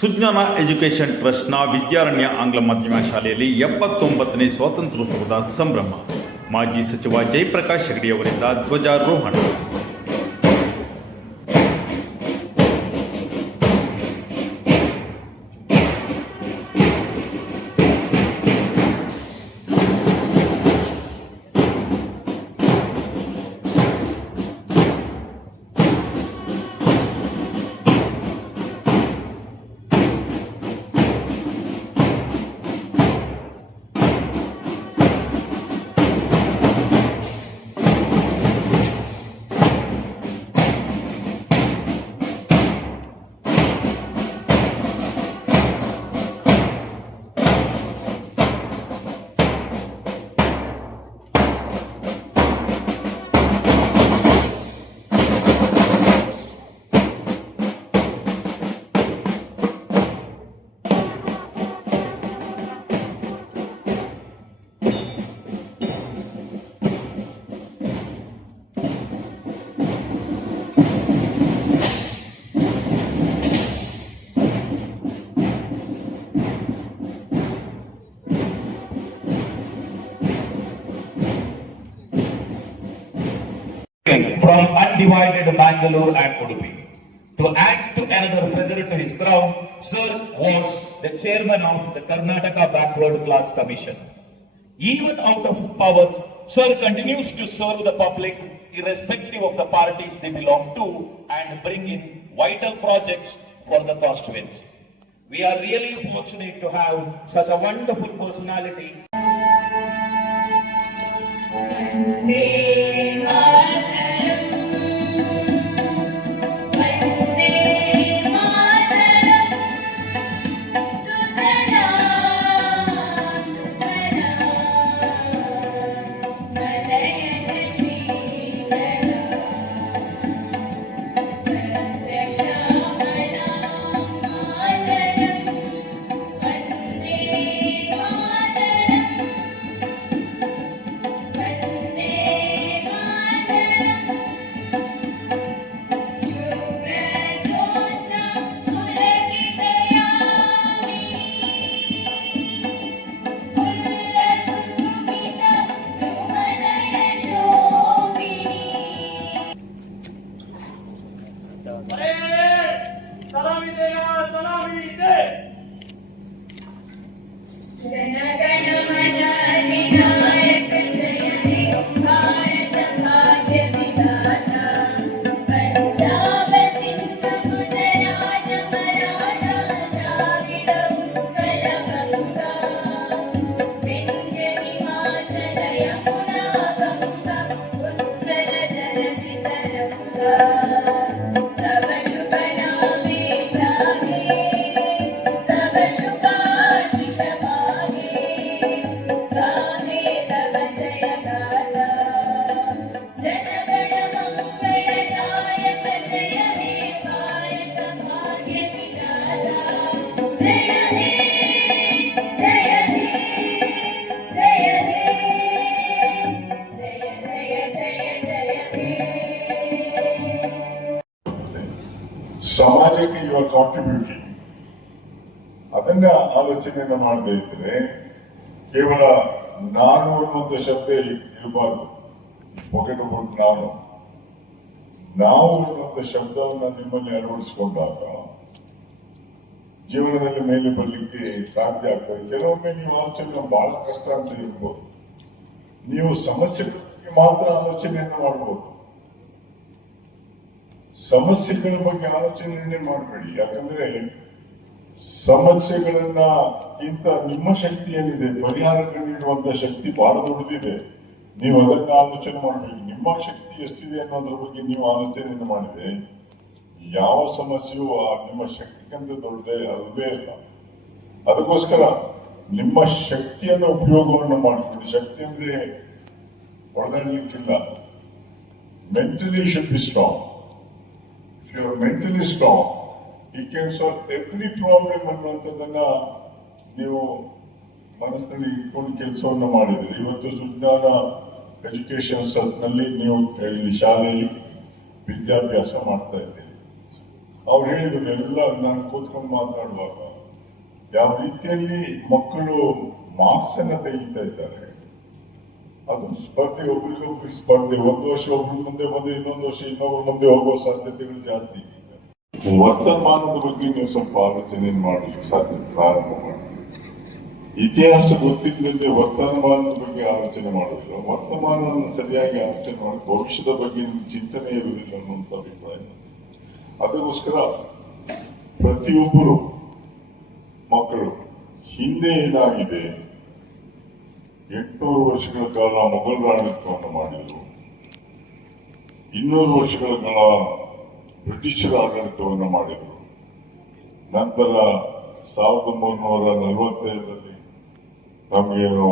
ಸುಜ್ಞಾನ education ಟ್ರಸ್ಟ್ನ ವಿದ್ಯಾರಣ್ಯ ಆಂಗ್ಲ ಮಾಧ್ಯಮ ಶಾಲೆಯಲ್ಲಿ 79ನೇ ಸ್ವಾತಂತ್ರ್ಯೋತ್ಸವದ ಸಂಭ್ರಮ. ಮಾಜಿ ಸಚಿವ ಜಯಪ್ರಕಾಶ್ ಹೆಗಡೆ ಅವರಿಂದ ಧ್ವಜಾರೋಹಣ. From undivided Bangalore and Udupi. To add to another feather to his crown, Sir was the chairman of the Karnataka Backward Class Commission. Even out of power, Sir continues to serve the public irrespective of the parties they belong to and bring in vital projects for the constituency. We are really fortunate to have such a wonderful personality. ಸಮಾಜಕ್ಕೆ you are contributing ಅದನ್ನ ಆಲೋಚನೆಯನ್ನು ಮಾಡದೇ ಇದ್ರೆ ಕೇವಲ ನಾನು ಅನ್ನುವಂಥ ಶಬ್ದ ಇರಬಾರ್ದು. ಪೊಕೆಟ್ ನಾವು ಅನ್ನುವಂಥ ಶಬ್ದವನ್ನು ನಿಮ್ಮಲ್ಲಿ ಅಳವಡಿಸಿಕೊಂಡಾಗ ಜೀವನದಲ್ಲಿ ಮೇಲೆ ಬರಲಿಕ್ಕೆ ಸಾಧ್ಯ ಆಗ್ತದೆ. ಕೆಲವೊಮ್ಮೆ ನೀವು ಆಲೋಚನೆ ಬಹಳ ಕಷ್ಟ ಅಂತ ಇರ್ಬೋದು. ನೀವು ಸಮಸ್ಯೆಗಳ ಬಗ್ಗೆ ಮಾತ್ರ ಆಲೋಚನೆಯನ್ನು ಮಾಡಬಹುದು, ಸಮಸ್ಯೆಗಳ ಬಗ್ಗೆ ಆಲೋಚನೆಯನ್ನೇ ಮಾಡಬೇಡಿ. ಯಾಕಂದ್ರೆ ಸಮಸ್ಯೆಗಳನ್ನ ಇಂತ ನಿಮ್ಮ ಶಕ್ತಿ ಏನಿದೆ, ಪರಿಹಾರಗಳು ನೀಡುವಂತ ಶಕ್ತಿ ಬಹಳ ದೊಡ್ಡದಿದೆ. ನೀವು ಅದನ್ನ ಆಲೋಚನೆ ಮಾಡಬೇಕು. ನಿಮ್ಮ ಶಕ್ತಿ ಎಷ್ಟಿದೆ ಅನ್ನೋದ್ರ ಬಗ್ಗೆ ನೀವು ಆಲೋಚನೆಯನ್ನು ಮಾಡಿದ್ರೆ ಯಾವ ಸಮಸ್ಯೆಯೂ ನಿಮ್ಮ ಶಕ್ತಿಗಿಂತ ದೊಡ್ಡದೇ ಅಲ್ವೇ ಇಲ್ಲ. ಅದಕ್ಕೋಸ್ಕರ ನಿಮ್ಮ ಶಕ್ತಿಯನ್ನು ಉಪಯೋಗವನ್ನು ಮಾಡ್ಕೊಳ್ಳಿ. ಶಕ್ತಿ ಅಂದ್ರೆ ಹೊಡೆದಾಡ್ಲಿಕ್ಕಿಲ್ಲ. Mentally should be strong. If you are mentally strong, you can solve every problem ಅನ್ನುವಂಥದ್ದನ್ನ ನೀವು ಮನಸ್ಸಿನಲ್ಲಿ ಇಟ್ಕೊಂಡು ಕೆಲಸವನ್ನು ಮಾಡಿದ್ರಿ. ಇವತ್ತು ಸುಜ್ಞಾನ ಎಜುಕೇಶನ್ ನಲ್ಲಿ ನೀವು ಈ ಶಾಲೆಯಲ್ಲಿ ವಿದ್ಯಾಭ್ಯಾಸ ಮಾಡ್ತಾ ಇದ್ದೀರಿ. ಅವ್ರು ಹೇಳಿದ್ರು ಎಲ್ಲ ನಾನು ಕೂತ್ಕೊಂಡು ಮಾತನಾಡುವಾಗ ಯಾವ ರೀತಿಯಲ್ಲಿ ಮಕ್ಕಳು ಮಾರ್ಕ್ಸ್ ಅನ್ನ ತೆಗಿತಾ ಇದ್ದಾರೆ. ಅದು ಸ್ಪರ್ಧೆ, ಒಬ್ರಿಗೊಬ್ರಿಗೆ ಸ್ಪರ್ಧೆ. ಒಂದು ವರ್ಷ ಒಬ್ರು ಮುಂದೆ ಬಂದು ಇನ್ನೊಂದು ವರ್ಷ ಇನ್ನೊಬ್ರು ಮುಂದೆ ಹೋಗುವ ಸಾಧ್ಯತೆಗಳು ಜಾಸ್ತಿ ಇದೆ. ವರ್ತಮಾನದ ಬಗ್ಗೆ ನೀವು ಸ್ವಲ್ಪ ಆಲೋಚನೆ ಮಾಡಲಿಕ್ಕೆ ಸಾಧ್ಯತೆ ಪ್ರಾರಂಭ ಮಾಡಿ. ಇತಿಹಾಸ ಗೊತ್ತಿಲ್ಲದೆ ವರ್ತಮಾನದ ಬಗ್ಗೆ ಆಲೋಚನೆ ಮಾಡಿದ್ರು, ವರ್ತಮಾನವನ್ನು ಸರಿಯಾಗಿ ಆಲೋಚನೆ ಮಾಡಿ ಭವಿಷ್ಯದ ಬಗ್ಗೆ ಚಿಂತನೆ ಇರುವುದಿಲ್ಲ ಅನ್ನುವಂಥ ಅಭಿಪ್ರಾಯ. ಅದಕ್ಕೋಸ್ಕರ ಪ್ರತಿಯೊಬ್ಬರು ಮಕ್ಕಳು ಹಿಂದೆ ಏನಾಗಿದೆ, 800 ವರ್ಷಗಳ ಕಾಲ ಮೊಘಲ್ ಆಡಳಿತವನ್ನು ಮಾಡಿದರು, 200 ವರ್ಷಗಳ ಕಾಲ ಬ್ರಿಟಿಷರ ಆಡಳಿತವನ್ನು ಮಾಡಿದರು, ನಂತರ 1345ರಲ್ಲಿ ನಮಗೇನು